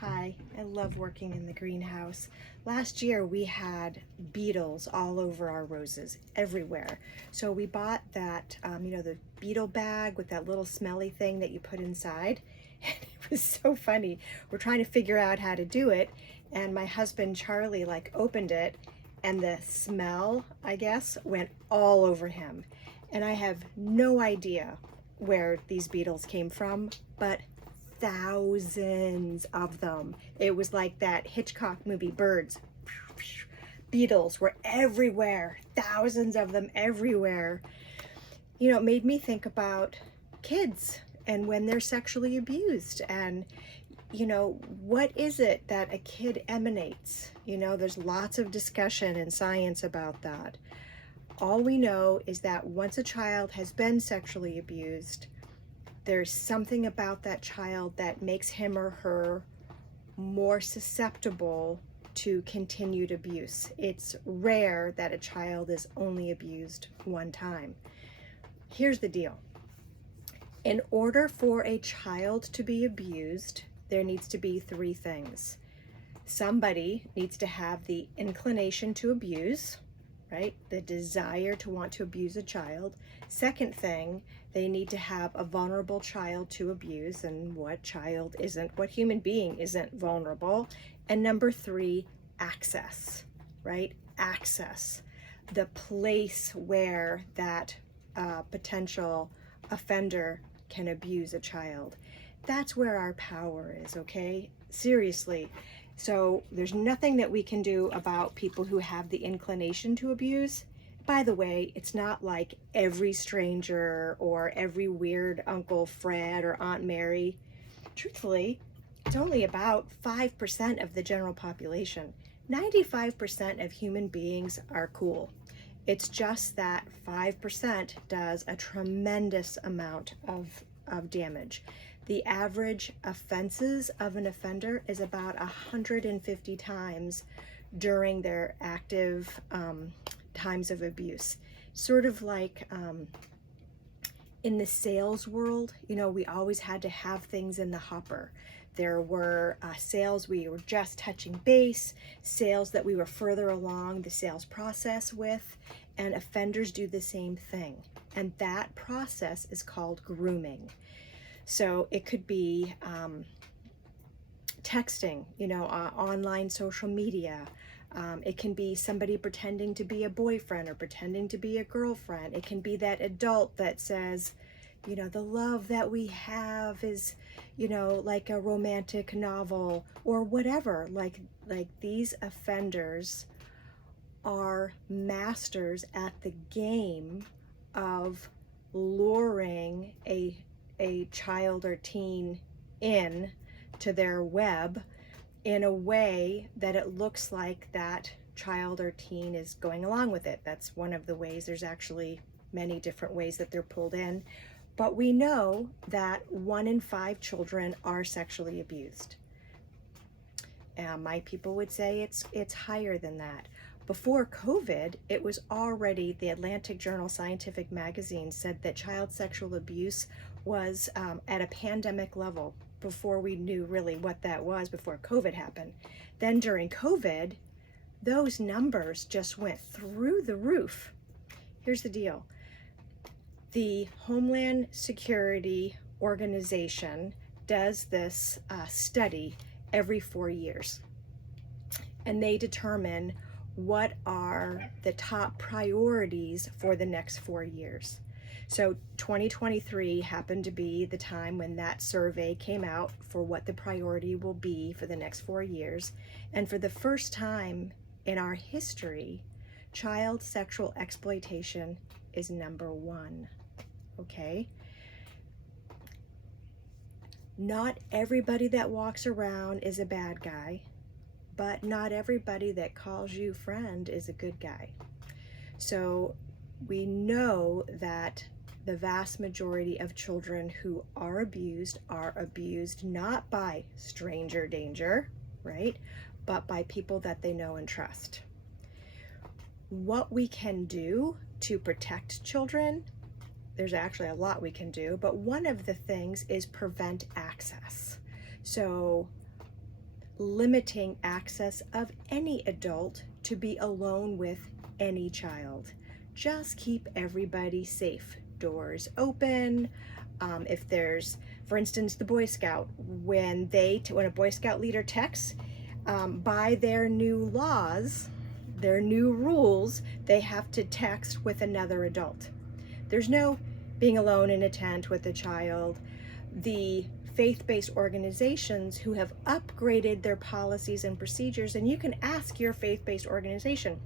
Hi, I love working in the greenhouse. Last year we had beetles all over our roses, everywhere. So we bought that, the beetle bag with that little smelly thing that you put inside. And it was so funny. We're trying to figure out how to do it. And my husband, Charlie, opened it and the smell, I guess, went all over him. And I have no idea where these beetles came from, but thousands of them. It was like that Hitchcock movie, Birds. Beetles were everywhere, thousands of them everywhere. It made me think about kids and when they're sexually abused and what is it that a kid emanates? There's lots of discussion in science about that. All we know is that once a child has been sexually abused, there's something about that child that makes him or her more susceptible to continued abuse. It's rare that a child is only abused one time. Here's the deal. In order for a child to be abused, there needs to be three things. Somebody needs to have the inclination to abuse, right? The desire to want to abuse a child. Second thing, they need to have a vulnerable child to abuse, and what child isn't, what human being isn't vulnerable? And number three, access, right? Access, the place where that potential offender can abuse a child. That's where our power is, okay? Seriously. So there's nothing that we can do about people who have the inclination to abuse. By the way, it's not like every stranger or every weird Uncle Fred or Aunt Mary. Truthfully, it's only about 5% of the general population. 95% of human beings are cool. It's just that 5% does a tremendous amount of damage. The average offenses of an offender is about 150 times during their active times of abuse. Sort of like in the sales world, we always had to have things in the hopper. There were sales we were just touching base, sales that we were further along the sales process with, and offenders do the same thing. And that process is called grooming. So it could be texting, online social media. It can be somebody pretending to be a boyfriend or pretending to be a girlfriend. It can be that adult that says, the love that we have is, like a romantic novel or whatever. Like these offenders are masters at the game of luring a child or teen in to their web in a way that it looks like that child or teen is going along with it. That's one of the ways. There's actually many different ways that they're pulled in. But we know that 1 in 5 children are sexually abused. My people would say it's higher than that. Before COVID, it was already, the Atlantic Journal Scientific Magazine said that child sexual abuse was at a pandemic level before we knew really what that was, before COVID happened. Then during COVID, those numbers just went through the roof. Here's the deal. The Homeland Security Organization does this study every 4 years, and they determine what are the top priorities for the next 4 years. So 2023 happened to be the time when that survey came out for what the priority will be for the next 4 years. And for the first time in our history, child sexual exploitation is number 1, okay? Not everybody that walks around is a bad guy, but not everybody that calls you friend is a good guy. So we know that the vast majority of children who are abused not by stranger danger, right? But by people that they know and trust. What we can do to protect children, there's actually a lot we can do, but one of the things is prevent access. So limiting access of any adult to be alone with any child. Just keep everybody safe. Doors open. If there's, for instance, the Boy Scout, when a Boy Scout leader texts, by their new laws, their new rules, they have to text with another adult. There's no being alone in a tent with a child. The faith-based organizations who have upgraded their policies and procedures, and you can ask your faith-based organization,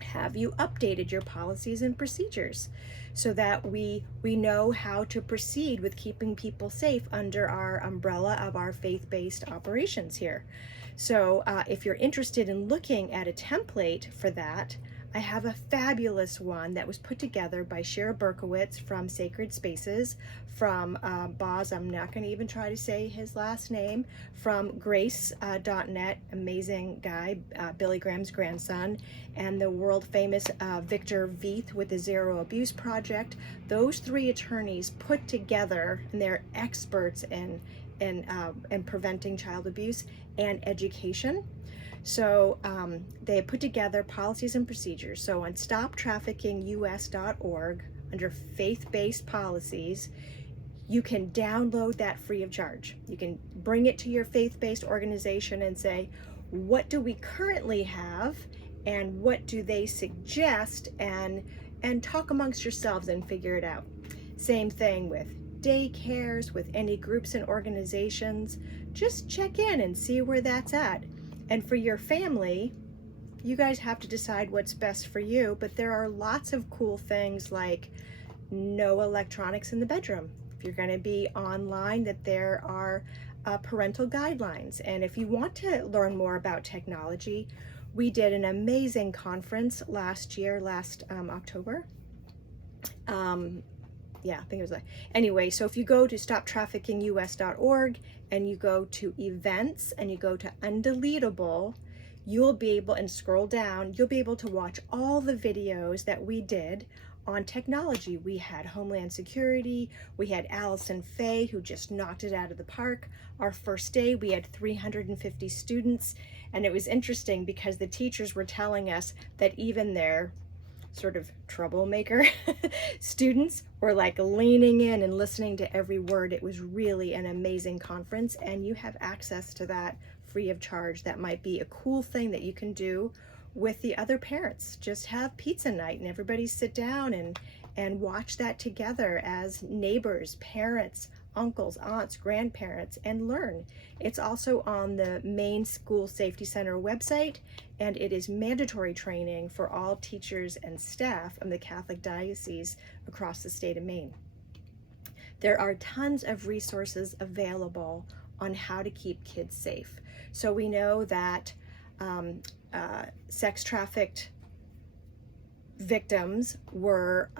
have you updated your policies and procedures so that we know how to proceed with keeping people safe under our umbrella of our faith-based operations here? So if you're interested in looking at a template for that, I have a fabulous one that was put together by Shira Berkowitz from Sacred Spaces, from Boz, I'm not going to even try to say his last name, from Grace.net, amazing guy, Billy Graham's grandson, and the world famous Victor Veith with the Zero Abuse Project. Those three attorneys put together, and they're experts in preventing child abuse and education. So they put together policies and procedures. So on stoptraffickingus.org, under faith-based policies, you can download that free of charge. You can bring it to your faith-based organization and say, what do we currently have and what do they suggest, and talk amongst yourselves and figure it out. Same thing with daycares, with any groups and organizations. Just check in and see where that's at. And for your family, you guys have to decide what's best for you, but there are lots of cool things like no electronics in the bedroom. If you're going to be online, that there are parental guidelines. And if you want to learn more about technology, we did an amazing conference last October. Yeah, I think it was anyway, so if you go to stoptraffickingus.org and you go to events and you go to undeletable, you'll be able, and scroll down, you'll be able to watch all the videos that we did on technology. We had Homeland Security, we had Allison Faye, who just knocked it out of the park. Our first day, we had 350 students, and it was interesting because the teachers were telling us that even their sort of troublemaker students were like leaning in and listening to every word. It was really an amazing conference, and you have access to that free of charge. That might be a cool thing that you can do with the other parents. Just have pizza night and everybody sit down and watch that together as neighbors, parents, uncles, aunts, grandparents, and learn. It's also on the Maine School Safety Center website, and it is mandatory training for all teachers and staff of the Catholic Diocese across the state of Maine. There are tons of resources available on how to keep kids safe. So we know that sex trafficked victims were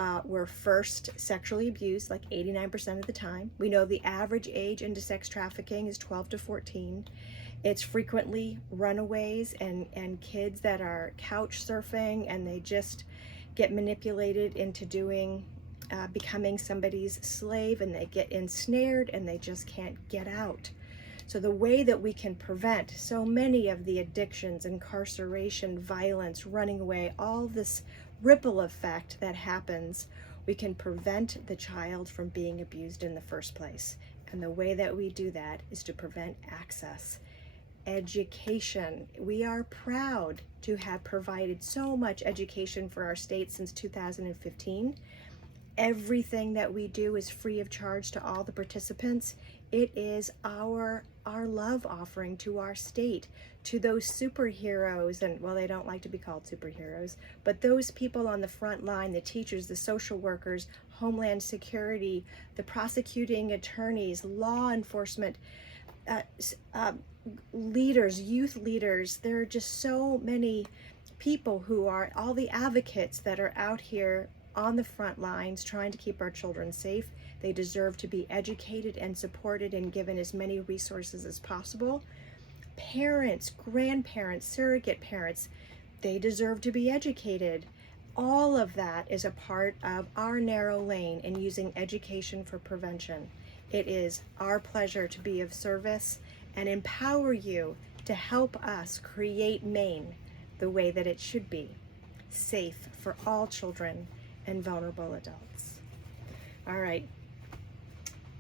first sexually abused like 89% of the time. We know the average age into sex trafficking is 12 to 14. It's frequently runaways and kids that are couch surfing, and they just get manipulated into becoming somebody's slave, and they get ensnared and they just can't get out. So the way that we can prevent so many of the addictions, incarceration, violence, running away, all this ripple effect that happens, we can prevent the child from being abused in the first place. And the way that we do that is to prevent access. Education. We are proud to have provided so much education for our state since 2015. Everything that we do is free of charge to all the participants. It is our love offering to our state, to those superheroes, and well, they don't like to be called superheroes, but those people on the front line, the teachers, the social workers, Homeland Security, the prosecuting attorneys, law enforcement, leaders, youth leaders. There are just so many people who are all the advocates that are out here on the front lines trying to keep our children safe. They deserve to be educated and supported and given as many resources as possible. Parents, grandparents, surrogate parents, they deserve to be educated. All of that is a part of our narrow lane in using education for prevention. It is our pleasure to be of service, and empower you to help us create Maine the way that it should be, safe for all children and vulnerable adults. All right,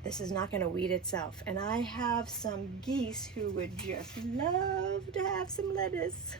this is not going to weed itself, and I have some geese who would just love to have some lettuce.